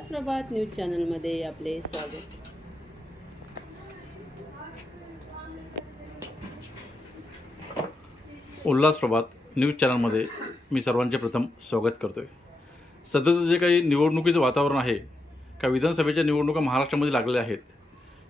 उल्हास प्रभात news चॅनलमध्ये आपले स्वागत। उल्हास प्रभात न्यूज चॅनलमध्ये मी सर्वांचे प्रथम स्वागत करतो आहे। सध्याचं जे काही निवडणुकीचं वातावरण आहे, का विधानसभेच्या निवडणुका महाराष्ट्रामध्ये लागलेल्या आहेत,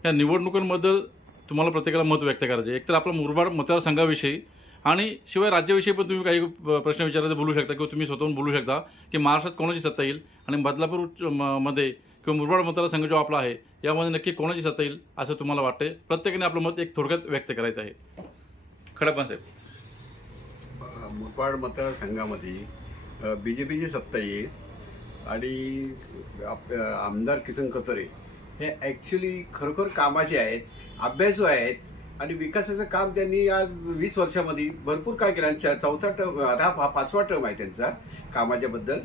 या निवडणुकांबद्दल तुम्हाला प्रत्येकाला मत व्यक्त करायचे आहे। एकतर आपला मुरबाड मतदारसंघाविषयी आणि शिवाय राज्याविषयी पण तुम्ही काही प्रश्न विचारायचे बोलू शकता किंवा तुम्ही स्वतःहून बोलू शकता की महाराष्ट्रात कोणाची सत्ता येईल आणि बदलापूर मध्ये किंवा मुरबाड मतदारसंघ जो आपला आहे यामध्ये नक्की कोणाची सत्ता येईल असं तुम्हाला वाटते। प्रत्येकाने आपलं मत एक थोडक्यात व्यक्त करायचं आहे। खडकवान साहेब, मुरबाड मतदारसंघामध्ये BJPची सत्ता येईल आणि आमदार किसन कथोरे हे ॲक्च्युली खरोखर कामाचे आहेत, अभ्यासू आहेत आणि विकासाचं काम त्यांनी आज 20 वर्षामध्ये भरपूर काय केलं। चौथा टर्म, आता 5वा टर्म आहे त्यांचा कामाच्या बद्दल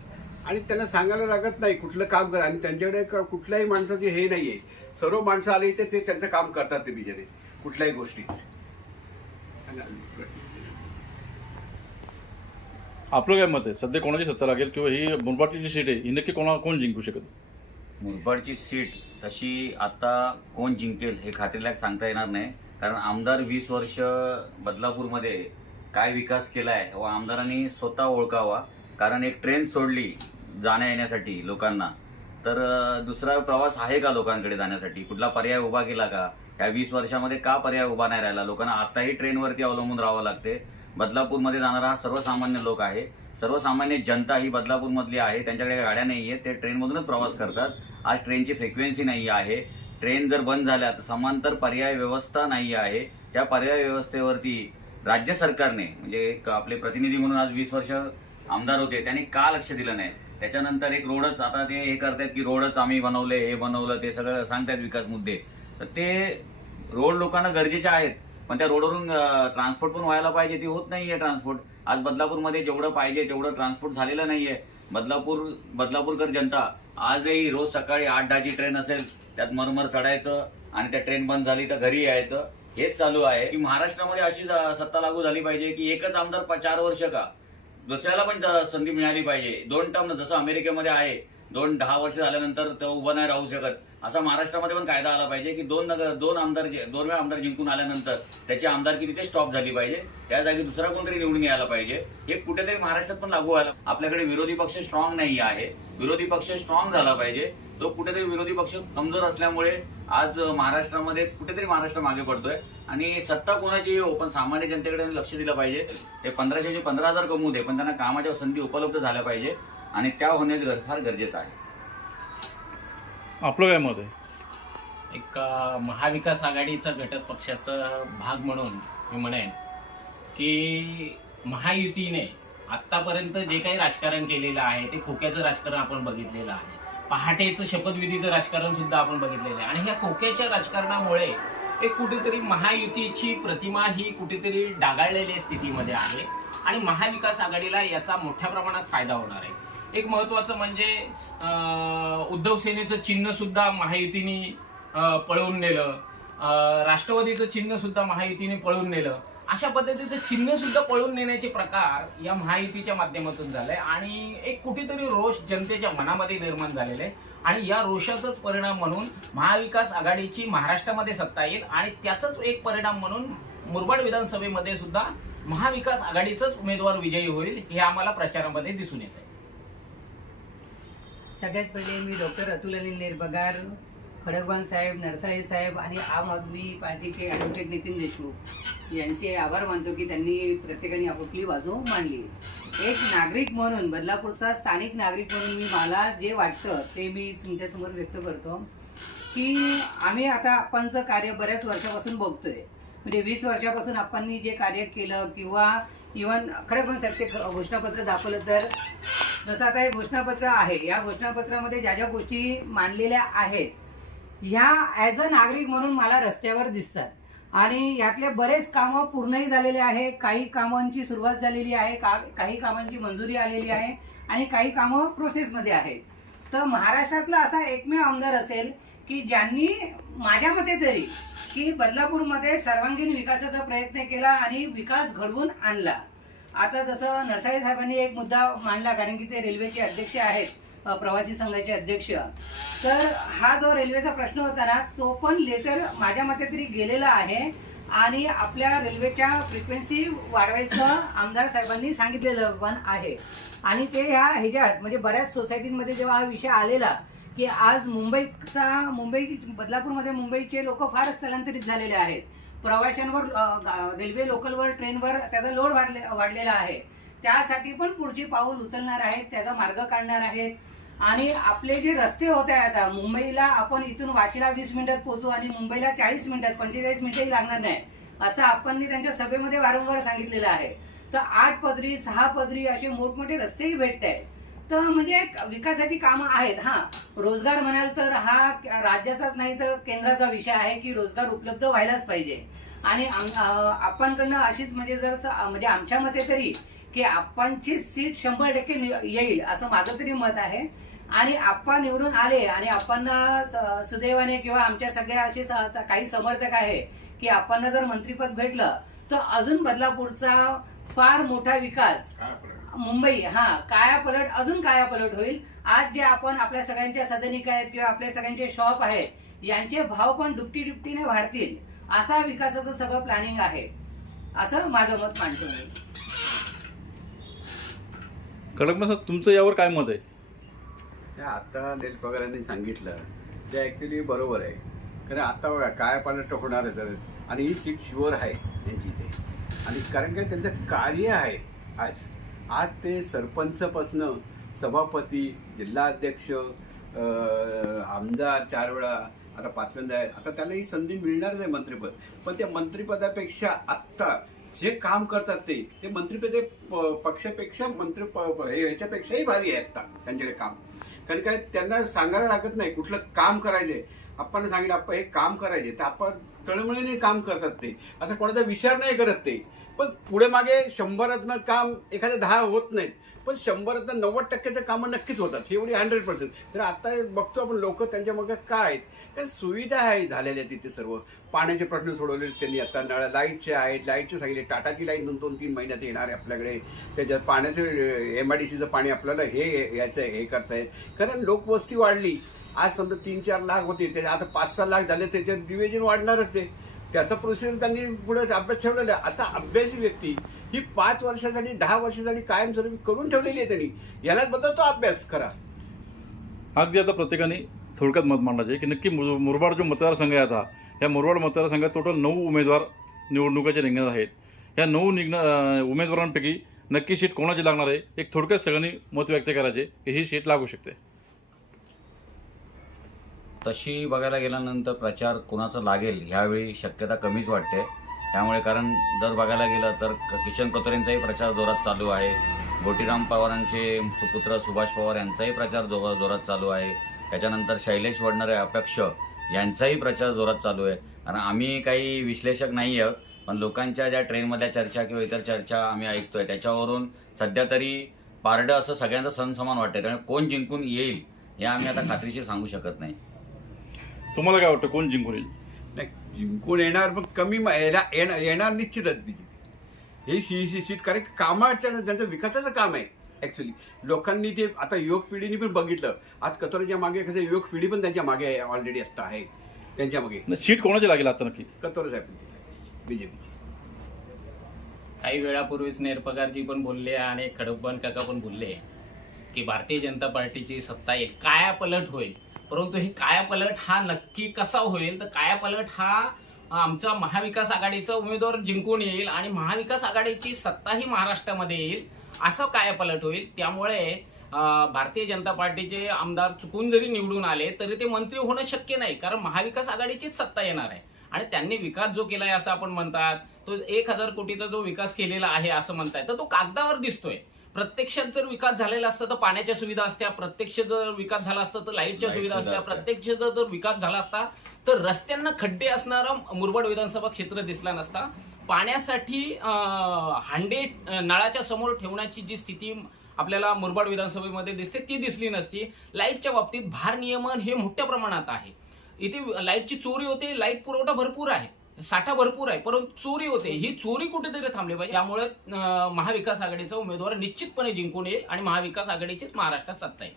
आणि त्यांना सांगायला लागत नाही कुठलं काम करा आणि त्यांच्याकडे कुठल्याही माणसाचे हे नाही आहे। सर्व माणसं आली तर ते त्यांचं काम करतात ते बिचारे कुठल्याही गोष्टीत। आपलं काय मत आहे, सध्या कोणाची सत्ता लागेल किंवा ही मुरबाडची जी सीट आहे ही नक्की कोण जिंकू शकत? मुरबाडची सीट तशी आता कोण जिंकेल हे खात्रीलायक सांगता येणार नाही, कारण आमदार 20 वर्ष बदलापूरमध्ये काय विकास केलाय व आमदारांनी स्वतः ओळखावा। कारण एक ट्रेन सोडली जाण्या येण्यासाठी लोकांना, तर दुसरा प्रवास आहे का लोकांकडे जाण्यासाठी? कुठला पर्याय उभा केला का? या 20 वर्षामध्ये का पर्याय उभा नाही राहिला? लोकांना आताही ट्रेनवरती अवलंबून राहावं लागते। बदलापूरमध्ये जाणारा हा सर्वसामान्य लोक आहे, सर्वसामान्य जनता ही बदलापूरमधली आहे, त्यांच्याकडे गाड्या नाही आहेत, ते ट्रेनमधूनच प्रवास करतात। आज ट्रेनची फ्रिक्वेन्सी नाही आहे, ट्रेन जर बंद झाल्या तर समांतर पर्याय व्यवस्था नाही आहे। त्या पर्याय व्यवस्थेवरती राज्य सरकारने, म्हणजे एक आपले प्रतिनिधी म्हणून आज 20 वर्ष आमदार होते, त्यांनी का लक्ष दिलं नाही? त्याच्यानंतर एक रोडच आता ते हे करतात की रोडच आम्ही बनवले, हे बनवलं, ते सगळं सांगतात विकास मुद्दे। तर ते रोड लोकांना गरजेचे आहेत, पण त्या रोडवरून ट्रान्सपोर्ट पण व्हायला पाहिजे, ती होत नाहीये ट्रान्सपोर्ट। आज बदलापूरमध्ये जेवढं पाहिजे तेवढं ट्रान्सपोर्ट झालेलं नाहीये। बदलापूरकर जनता आजही रोज सकाळी 8-10ची ट्रेन असेल, त्यात मरमर चढायचं आणि त्या ट्रेन बंद झाली तर घरी यायचं, हेच चालू आहे। की महाराष्ट्रामध्ये अशी सत्ता लागू झाली पाहिजे की एकच आमदार 4 वर्ष का, दुसऱ्याला पण संधी मिळाली पाहिजे। 2 टर्म जसं अमेरिकेमध्ये आहे, 10 वर्ष झाल्यानंतर तो उभा नाही राहू शकत, असा महाराष्ट्रामध्ये पण कायदा आला पाहिजे की 2 वेळा आमदार जिंकून आल्यानंतर त्याची आमदारकी तिथे स्टॉप झाली पाहिजे, त्या जागी दुसरा कोणतरी निवडून यायला पाहिजे। हे कुठेतरी महाराष्ट्रात पण लागू व्हायला। आपल्याकडे विरोधी पक्ष स्ट्रॉंग नाही आहे, विरोधी पक्ष स्ट्रॉंग झाला पाहिजे। तो कुठेतरी विरोधी पक्ष कमजोर असल्यामुळे आज महाराष्ट्रामध्ये कुठेतरी महाराष्ट्र मागे पडतोय आणि सत्ता कोणाची हो, पण सामान्य जनतेकडे लक्ष दिलं पाहिजे। ते 1500 15,000 कमवू दे, पण त्यांना कामाच्या संधी उपलब्ध झाल्या पाहिजे आणि त्या होणे फार गरजेचं आहे। आपलं काय मत आहे? एक महाविकास आघाडीचा घटक पक्षाचा भाग म्हणून मी म्हणेन की महायुतीने आतापर्यंत जे काही राजकारण केलेलं आहे ते खोक्याचं राजकारण आपण बघितलेलं आहे। पहाटेचं शपथविधीचं राजकारण सुद्धा आपण बघितलेलं आहे आणि ह्या खोक्याच्या राजकारणामुळे एक कुठेतरी महायुतीची प्रतिमा ही कुठेतरी डागाळलेल्या स्थितीमध्ये आहे आणि महाविकास आघाडीला याचा मोठ्या प्रमाणात फायदा होणार आहे। एक महत्वाचं म्हणजे उद्धव सेनेचं चिन्ह सुद्धा महायुतीने पळवून नेलं, राष्ट्रवादीचं चिन्ह सुद्धा महायुतीने पळवून नेलं। अशा पद्धतीचं चिन्ह सुद्धा पळवून नेण्याचे प्रकार या महायुतीच्या माध्यमातून झाले आणि एक कुठेतरी रोष जनतेच्या मनामध्ये निर्माण झालेला आहे आणि या रोषाचाच परिणाम म्हणून महाविकास आघाडीची महाराष्ट्रामध्ये सत्ता येईल आणि त्याचाच एक परिणाम म्हणून मुरबाड विधानसभेमध्ये सुद्धा महाविकास आघाडीचाच उमेदवार विजयी होईल, हे आम्हाला प्रचारामध्ये दिसून येत आहे। सगळ्यात पहिले मी डॉक्टर अतुल अनिल निर्बगार, खडकवान साहेब, नरसाळे साहेब आणि आम आदमी पार्टीचे ॲडव्होकेट नितीन देशमुख यांचे आभार मानतो की त्यांनी प्रत्येकाने आपापली बाजू मांडली। एक नागरिक म्हणून, बदलापूरचा स्थानिक नागरिक म्हणून मला जे वाटतं ते मी तुमच्यासमोर व्यक्त करतो की आम्ही आता आपणचं कार्य बऱ्याच वर्षापासून बघतोय। म्हणजे 20 वर्षापासून आपण जे कार्य केलं किंवा इव्हन खडकवान साहेब ते घोषणापत्र दाखवलं, तर जसं आता हे घोषणापत्र आहे, या घोषणापत्रामध्ये ज्या ज्या गोष्टी मांडलेल्या आहेत ह्या ॲज अ नागरिक म्हणून मला रस्त्यावर दिसतात आणि यातले बरेच कामं पूर्णही झालेले आहे, काही कामांची सुरुवात झालेली आहे, काही कामांची मंजुरी आलेली आहे आणि काही कामं प्रोसेसमध्ये आहेत। तर महाराष्ट्रातला असा एकमेव आमदार असेल की ज्यांनी माझ्या मते तरी की बदलापूरमध्ये सर्वांगीण विकासाचा प्रयत्न केला आणि विकास घडवून आणला। आता जसं नरसाळे साहेबांनी एक मुद्दा मांडला, कारण की ते रेल्वेचे अध्यक्ष आहेत, प्रवासी संघाचे अध्यक्ष. तर हा जो रेल्वेचा प्रश्न होता ना, तो पण लेटर माझ्या मते तरी गेलेला आहे आणि आपल्या रेल्वेच्या फ्रिक्वेन्सी वाढवायचं आमदार साहेबांनी सांगितलेलं पण आहे. आणि ते ह्याच्यात म्हणजे बऱ्याच सोसायटीमध्ये जेव्हा हा विषय आलेला की आज बदलापूरमध्ये मुंबईचे लोक फारच स्थलांतरित झालेले आहेत, प्रवाशांवर रेल्वे लोकलवर ट्रेनवर त्याचा लोड वाढलेला आहे, त्यासाठी पण पुढची पाऊल उचलणार आहेत, त्याचा मार्ग काढणार आहेत. आणि आपले जे रस्ते होते आता मुंबईला आपण इथून वाशीला 20 मिनिटात पोहोचू आणि मुंबईला 40 मिनिटात 45 मिनिटही लागणार नाही असं आपण त्यांच्या सभेमध्ये वारंवार सांगितलेलं आहे. तर 8 पदरी 6 पदरी असे मोठमोठे रस्तेही भेटत आहेत. तर म्हणजे विकासाची कामं आहेत. रोजगार म्हणाल तर हा राज्याचाच नाही तर केंद्राचा विषय आहे की रोजगार उपलब्ध व्हायलाच पाहिजे. आणि आपणकडनं अशीच म्हणजे म्हणजे आमच्या मते तरी की आपणची सीट 100% येईल असं माझं तरी मत आहे. आणि आपण निवडून आले आणि आपण सुदैवाने किंवा आमच्या सगळ्या असे काही समर्थक आहे की आपण जर मंत्रीपद भेटलं तर अजून बदलापूरचा फार मोठा विकास मुंबई कायापलट अजून कायापलट होईल. आज जे आपण आपल्या सगळ्यांच्या सदनिका आहेत किंवा आपल्या सगळ्यांचे शॉप आहेत यांचे भाव पण दुपटीने वाढतील असा विकासाचं सगळं प्लॅनिंग आहे असं माझं मत मांडतो मी. खडकबांध साहेब, तुमचं यावर काय मत आहे? आता अनिल पगारांनी सांगितलं ते ॲक्च्युली बरोबर आहे. कारण आता बघा काय पालट होणार आहे आणि ही सीट शुअर आहे त्यांची इथे. आणि कारण काय त्यांचं कार्य आहे आज ते सरपंचपासनं सभापती, जिल्हाध्यक्ष, आमदार 4 वेळा, आता 5व्यांदा आहे. आता त्याला ही संधी मिळणारच आहे मंत्रिपद. पण त्या मंत्रिपदापेक्षा आत्ता जे काम करतात ते मंत्रिपद पक्षापेक्षा ह्याच्यापेक्षाही भारी आहे आत्ता त्यांच्याकडे काम. कारण काय त्यांना सांगायला लागत नाही कुठलं काम करायचंय. आपण सांगितलं आपण हे काम करायचे तर आपण तळमळीने काम करतात ते, असं कोणाचा विचार नाही करत ते. पण पुढे मागे 100 काम एखाद्या 10 होत नाहीत, पण 100 90% कामं नक्कीच होतात, हे एवढी 100%. तर आता बघतो आपण लोक त्यांच्या मग काय आहेत, कारण सुविधा आहे झालेल्या तिथे. सर्व पाण्याचे प्रश्न सोडवले त्यांनी. आता नळ लाईटचे आहेत, लाईटचे सांगितले टाटाची लाईट 2-3 महिन्यात येणार आहे आपल्याकडे. त्याच्यात पाण्याचं MIDCचं पाणी आपल्याला हे करतायत. कारण लोकवस्ती वाढली. आज समजा 3-4 लाख होते, त्याच्या आता 5-6 लाख झाले, त्याच्यात डिव्हिजन वाढणारच ते. त्याचा प्रोसिजर त्यांनी पुढे अभ्यास ठेवलेला आहे. असा अभ्यासी व्यक्ती ही 5 वर्षासाठी 10 वर्षासाठी कायमस्वरूपी करून ठेवलेली आहे त्यांनी. यालाच बदलतो अभ्यास करा. अगदी आता प्रत्येकाने थोडक्यात मत मांडायचे आहे की नक्की मुरबाड जो मतदारसंघ आहे आता, या मुरबाड मतदारसंघात टोटल 9 उमेदवार निवडणुकाच्या रिंगणात आहेत. या 9 उमेदवारांपैकी नक्की सीट कोणाची लागणार आहे, एक थोडक्यात सगळ्यांनी मत व्यक्त करायचे की ही सीट लागू शकते. तशी बघायला गेल्यानंतर प्रचार कोणाचा लागेल ह्यावेळी शक्यता कमीच वाटते. त्यामुळे कारण जर बघायला गेलं तर किशन कथोरेंचाही प्रचार जोरात चालू आहे, गोटीराम पवारांचे सुपुत्र सुभाष पवार यांचाही प्रचार जोरात चालू आहे, त्याच्यानंतर शैलेश वडनेरे अपक्ष यांचाही प्रचार जोरात चालू आहे. कारण आम्ही काही विश्लेषक नाही आहोत, पण लोकांच्या ज्या ट्रेनमधल्या चर्चा किंवा इतर चर्चा आम्ही ऐकतोय त्याच्यावरून सध्या तरी पारडं असं सगळ्यांचं सण समान वाटतंय. त्यामुळे कोण जिंकून येईल हे आम्ही आता खात्रीशीर सांगू शकत नाही. तुम्हाला काय वाटतं कोण जिंकून येईल? नाही, जिंकून येणार पण कमी येणार निश्चितच BJP. ही सीट कारण कामाच्या त्यांचं विकासाचं काम आहे. ॲक्च्युली लोकांनी ते आता युवक पिढीने पण बघितलं. आज कथोरेच्या मागे कसं युवक पिढी पण त्यांच्या मागे आहे, ऑलरेडी आत्ता आहे त्यांच्या मागे. सीट कोणाची लागेल आता नक्की? कथोरे साहेब BJPची. काही वेळापूर्वीच नेरपगारजी पण बोलले आणि खडकबांध काका पण बोलले की भारतीय जनता पार्टीची सत्ता येईल, कायापलट होईल. परंतु हे कायापलट हा नक्की कसा होईल, तर कायापलट हा आमचा महाविकास आघाडीचा उमेदवार जिंकून येईल आणि महाविकास आघाडीची सत्ताही महाराष्ट्रामध्ये येईल, असं कायापलट होईल. त्यामुळे भारतीय जनता पार्टीचे आमदार चुकून जरी निवडून आले तरी ते मंत्री होणं शक्य नाही, कारण महाविकास आघाडीचीच सत्ता येणार आहे. आणि त्यांनी विकास जो केलाय असं आपण म्हणतात, तो 1000 कोटीचा जो विकास केलेला आहे असं म्हणताय, तर तो कागदावर दिसतोय. प्रत्यक्षात जर विकास झालेला असता तर पाण्याच्या सुविधा असत्या, प्रत्यक्ष जर विकास झाला असता तर लाईटच्या सुविधा असत्या, प्रत्यक्ष जर विकास झाला असता तर रस्त्यांना खड्डे असणारा मुरबाड विधानसभा क्षेत्र दिसला नसता. पाण्यासाठी हांडे नळाच्या समोर ठेवण्याची जी स्थिती आपल्याला मुरबाड विधानसभेमध्ये दिसते ती दिसली नसती. लाईटच्या बाबतीत भारनियमन हे मोठ्या प्रमाणात आहे. इथे लाईटची चोरी होते, लाईट पुरवठा भरपूर आहे, साठा भरपूर आहे, परंतु चोरी होते. ही चोरी कुठेतरी थांबली पाहिजे. त्यामुळे महाविकास आघाडीचा उमेदवार निश्चितपणे जिंकून येईल आणि महाविकास आघाडीचीच महाराष्ट्रात सत्ता येईल.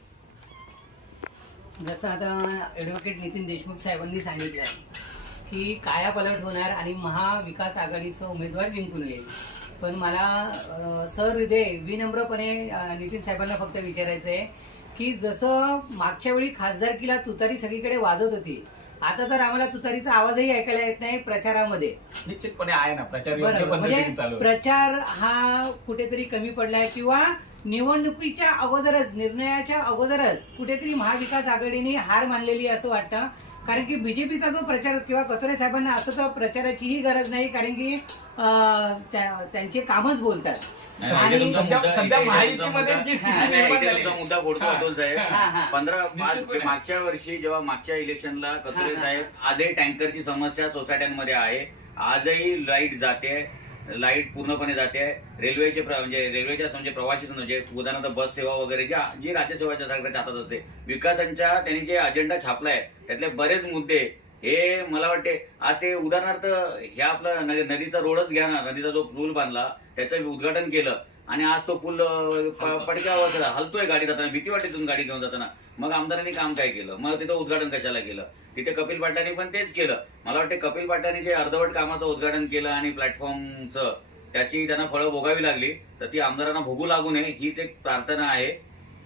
जसं आता ॲडव्होकेट नितीन देशमुख साहेबांनी सांगितलं की कायापालट होणार आणि महाविकास आघाडीचा उमेदवार जिंकून येईल. पण मला सहृदय विनम्रपणे नितीन साहेबांना फक्त विचारायचं आहे की जसं मागच्या वेळी खासदारकीला तुतारी सगळीकडे वाजत होती, आता तर आम्हाला तुतारीचा आवाजही ऐकायला येत नाही प्रचारामध्ये. निश्चितपणे आहे ना, प्रचार योग्य बरोबर, पद्धतीने म्हणजे चालू आहे. प्रचार हा कुठेतरी कमी पडलाय किंवा निवडणुकीच्या अगोदरच, निर्णयाच्या अगोदरच कुठेतरी महाविकास आघाडीने हार मानलेली असं वाटतं. कारण की बीजेपीचा जो प्रचार किंवा कथोरे साहेबांना असं तर प्रचाराचीही गरज नाही, कारण की त्यांचे कामच बोलतात. आणि सध्या महायुतीमध्ये जी स्थिती निर्माण झाली, मुद्दा बोलतो अतुल साहेब. हा. 15 मागच्या वर्षी जेव्हा मागच्या इलेक्शनला कथोरे साहेब, आजही टँकरची समस्या सोसायट्यांमध्ये आहे, आजही लाईट जाते, लाईट पूर्णपणे जाते. रेल्वेचे म्हणजे रेल्वेच्या म्हणजे प्रवासी म्हणजे उदाहरणार्थ बस सेवा वगैरे जी राज्यसेवाच्या सरकारच्या हातात असते, विकासांच्या त्यांनी जे अजेंडा छापलाय त्यातले बरेच मुद्दे हे मला वाटते आज ते उदाहरणार्थ ह्या आपला नदीचा रोडच घ्या ना, नदीचा जो पूल बांधला त्याचं उद्घाटन केलं आणि आज तो पूल पडक्यावर हलतोय गाडी जाताना, भीती वाटते तिथून गाडी घेऊन जाताना. मग आमदारांनी काम काय केलं, मग तिथं उद्घाटन कशाला केलं? तिथे कपिल पाटलांनी पण तेच केलं. मला वाटतं कपिल पाटलांनी जे अर्धवट कामाचं उद्घाटन केलं आणि प्लॅटफॉर्मचं त्याची त्यांना फळं भोगावी लागली, तर ती आमदारांना भोगू लागू नये हीच एक प्रार्थना आहे.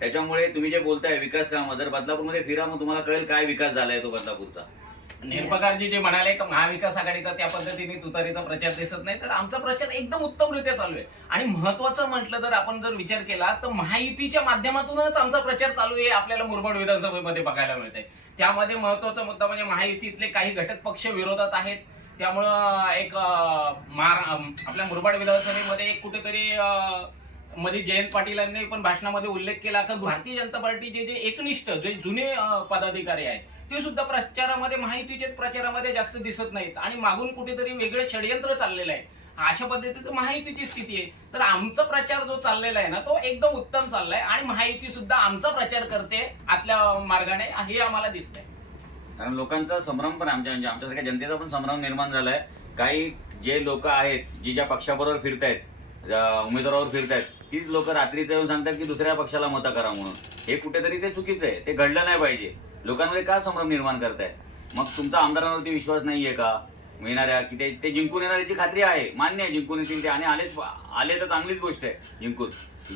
त्याच्यामुळे तुम्ही जे बोलताय विकास कामं, जर बदलापूरमध्ये फिरा मग तुम्हाला कळेल काय विकास झालाय तो बदलापूरचा. निर्पकारजी जे म्हणाले की महाविकास आघाडीचा त्या पद्धतीने तुतारीचा प्रचार दिसत नाही, तर आमचा प्रचार एकदम उत्तमरित्या चालू आहे. आणि महत्वाचं म्हटलं जर आपण जर विचार केला तर महायुतीच्या माध्यमातूनच आमचा प्रचार चालू आहे आपल्याला मुरबाड विधानसभेमध्ये बघायला मिळतंय. त्यामध्ये महत्वाचा मुद्दा म्हणजे महायुतीतले काही घटक पक्ष विरोधात आहेत. त्यामुळं एक आपल्या मुरबाड विधानसभेमध्ये एक कुठेतरी मध्ये जयंत पाटीलांनी पण भाषणामध्ये उल्लेख केला की भारतीय जनता पार्टीचे जे एकनिष्ठ जे जुने पदाधिकारी आहेत ते सुद्धा प्रचारामध्ये, महायुतीच्या प्रचारामध्ये जास्त दिसत नाहीत आणि मागून कुठेतरी वेगळे षडयंत्र चाललेलं आहे. अशा पद्धतीचं महायुतीची स्थिती आहे. तर आमचा प्रचार जो चाललेला आहे ना तो एकदम उत्तम चाललाय आणि महायुती सुद्धा आमचा प्रचार करते आतल्या मार्गाने, हे आम्हाला दिसतंय. कारण लोकांचा संभ्रम पण आमच्यासारख्या जनतेचा पण संभ्रम निर्माण झालाय. काही जे लोक आहेत जी ज्या पक्षाबरोबर फिरतायत, उमेदवारावर फिरतायत, तीच लोक रात्रीचं येऊन सांगतात की दुसऱ्या पक्षाला मतं करा म्हणून. हे कुठेतरी ते चुकीचं आहे, ते घडलं नाही पाहिजे. लोकांमध्ये का संभ्रम निर्माण करताय? मग तुमचा आमदारांवरती विश्वास नाहीये का येणाऱ्या, की ते जिंकून येणार याची खात्री आहे, मान्य आहे जिंकून येतील ते, आणि आले तर चांगलीच गोष्ट आहे.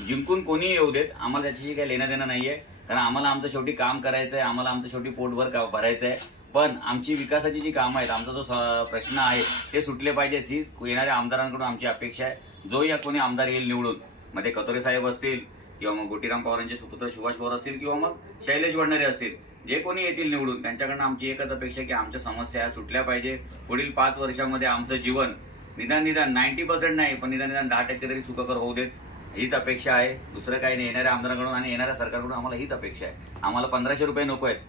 जिंकून कोणीही येऊ देत, आम्हाला त्याच्याशी काही लेणं देणं नाहीये. कारण आम्हाला आमचं शेवटी काम करायचं आहे, आम्हाला आमचं शेवटी पोटभर भरायचं आहे. पण आमची विकासाची जी कामं आहेत, आमचा जो प्रश्न आहे ते सुटले पाहिजे, ही येणाऱ्या आमदारांकडून आमची अपेक्षा आहे. जो या कोणी आमदार येईल निवडून, मग ते कथोरे साहेब असतील किंवा मग गोटीराम पवारांचे सुपुत्र सुभाष पवार असतील किंवा मग शैलेश वडनेरे असतील, जे कोणी येतील निवडून, त्यांच्याकडनं आमची एकच अपेक्षा की आमच्या समस्या सुटल्या पाहिजे. पुढील 5 वर्षामध्ये आमचं जीवन निदान 90% नाही पण निदान 10% तरी सुखकर होऊ देत, हीच अपेक्षा आहे. दुसरं काही नाही. येणाऱ्या आमदारांकडून आणि येणाऱ्या सरकारकडून आम्हाला हीच अपेक्षा आहे. आम्हाला 1500 रुपये नको आहेत,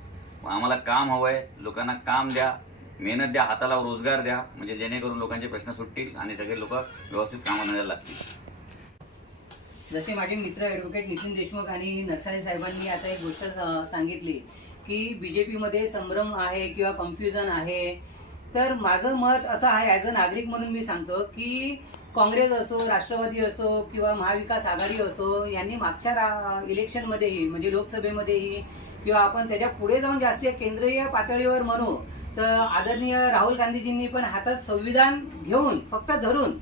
आम्हाला काम हवंय. लोकांना काम द्या, मेहनत द्या, हाताला रोजगार द्या, म्हणजे जेणेकरून लोकांचे प्रश्न सुटतील आणि सगळे लोक व्यवस्थित कामाला लागतील. जसे माझे मित्र ॲडव्होकेट नितीन देशमुख आणि नरसाळे साहेबांनी आता एक गोष्ट सांगितली की बीजेपीमध्ये संभ्रम आहे किंवा कन्फ्युजन आहे, तर माझं मत असं आहे, ॲज अ नागरिक म्हणून मी सांगतो की काँग्रेस असो, राष्ट्रवादी असो किंवा महाविकास आघाडी असो, यांनी मागच्या इलेक्शनमध्येही म्हणजे लोकसभेमध्येही किंवा आपण त्याच्या पुढे जाऊन जास्त केंद्रीय पातळीवर म्हणू तर आदरणीय राहुल गांधीजींनी पण हातात संविधान घेऊन फक्त धरून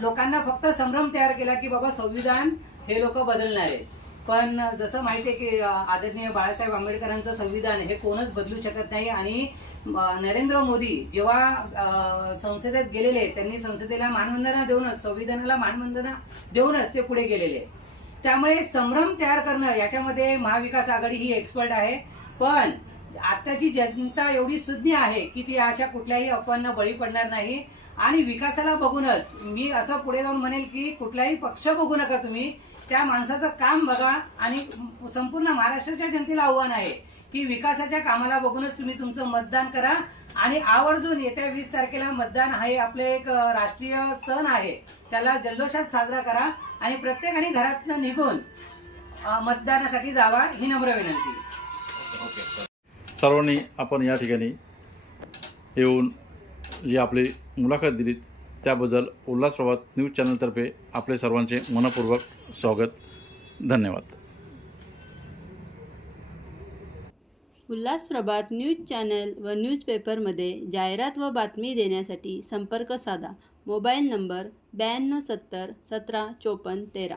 लोकांना फक्त संभ्रम तयार केला की बाबा संविधान हे लोक बदलणार आहेत. पण जसं माहिती आहे की आदरणीय बाळासाहेब आंबेडकरांचं संविधान हे कोणच बदलू शकत नाही. आणि नरेंद्र मोदी जेव्हा संसदेत गेलेले, त्यांनी संसदेला मानवंदना देऊनच, संविधानाला मानवंदना देऊनच ते पुढे गेलेले. त्यामुळे संभ्रम तयार करणं याच्यामध्ये महाविकास आघाडी ही एक्सपर्ट आहे. पण आताची जनता एवढी सुज्ञ आहे की ती अशा कुठल्याही अफवांना बळी पडणार नाही. आणि विकासाला बघूनच मी असं पुढे जाऊन म्हणेल की कुठलाही पक्ष बघू नका, तुम्ही त्या माणसाचं काम बघा. आणि संपूर्ण महाराष्ट्राच्या जनतेला आव्हान आहे की विकासाच्या कामाला बघूनच तुम्ही तुमचं मतदान करा. आणि आवर्जून येत्या 20 तारखेला मतदान हे आपले एक राष्ट्रीय सण आहे, त्याला जल्लोषात साजरा करा आणि प्रत्येकाने घरातनं निघून मतदानासाठी जावा, ही नम्र विनंती. सर्वांनी आपण या ठिकाणी येऊन जी आपली मुलाखत दिलीत त्याबद्दल उल्हास प्रभात न्यूज चॅनलतर्फे आपले सर्वांचे मनपूर्वक स्वागत. धन्यवाद. उल्हास प्रभात न्यूज चॅनल व न्यूजपेपरमध्ये जाहिरात व बातमी देण्यासाठी संपर्क साधा. Mobile number 92 70 17 54 13.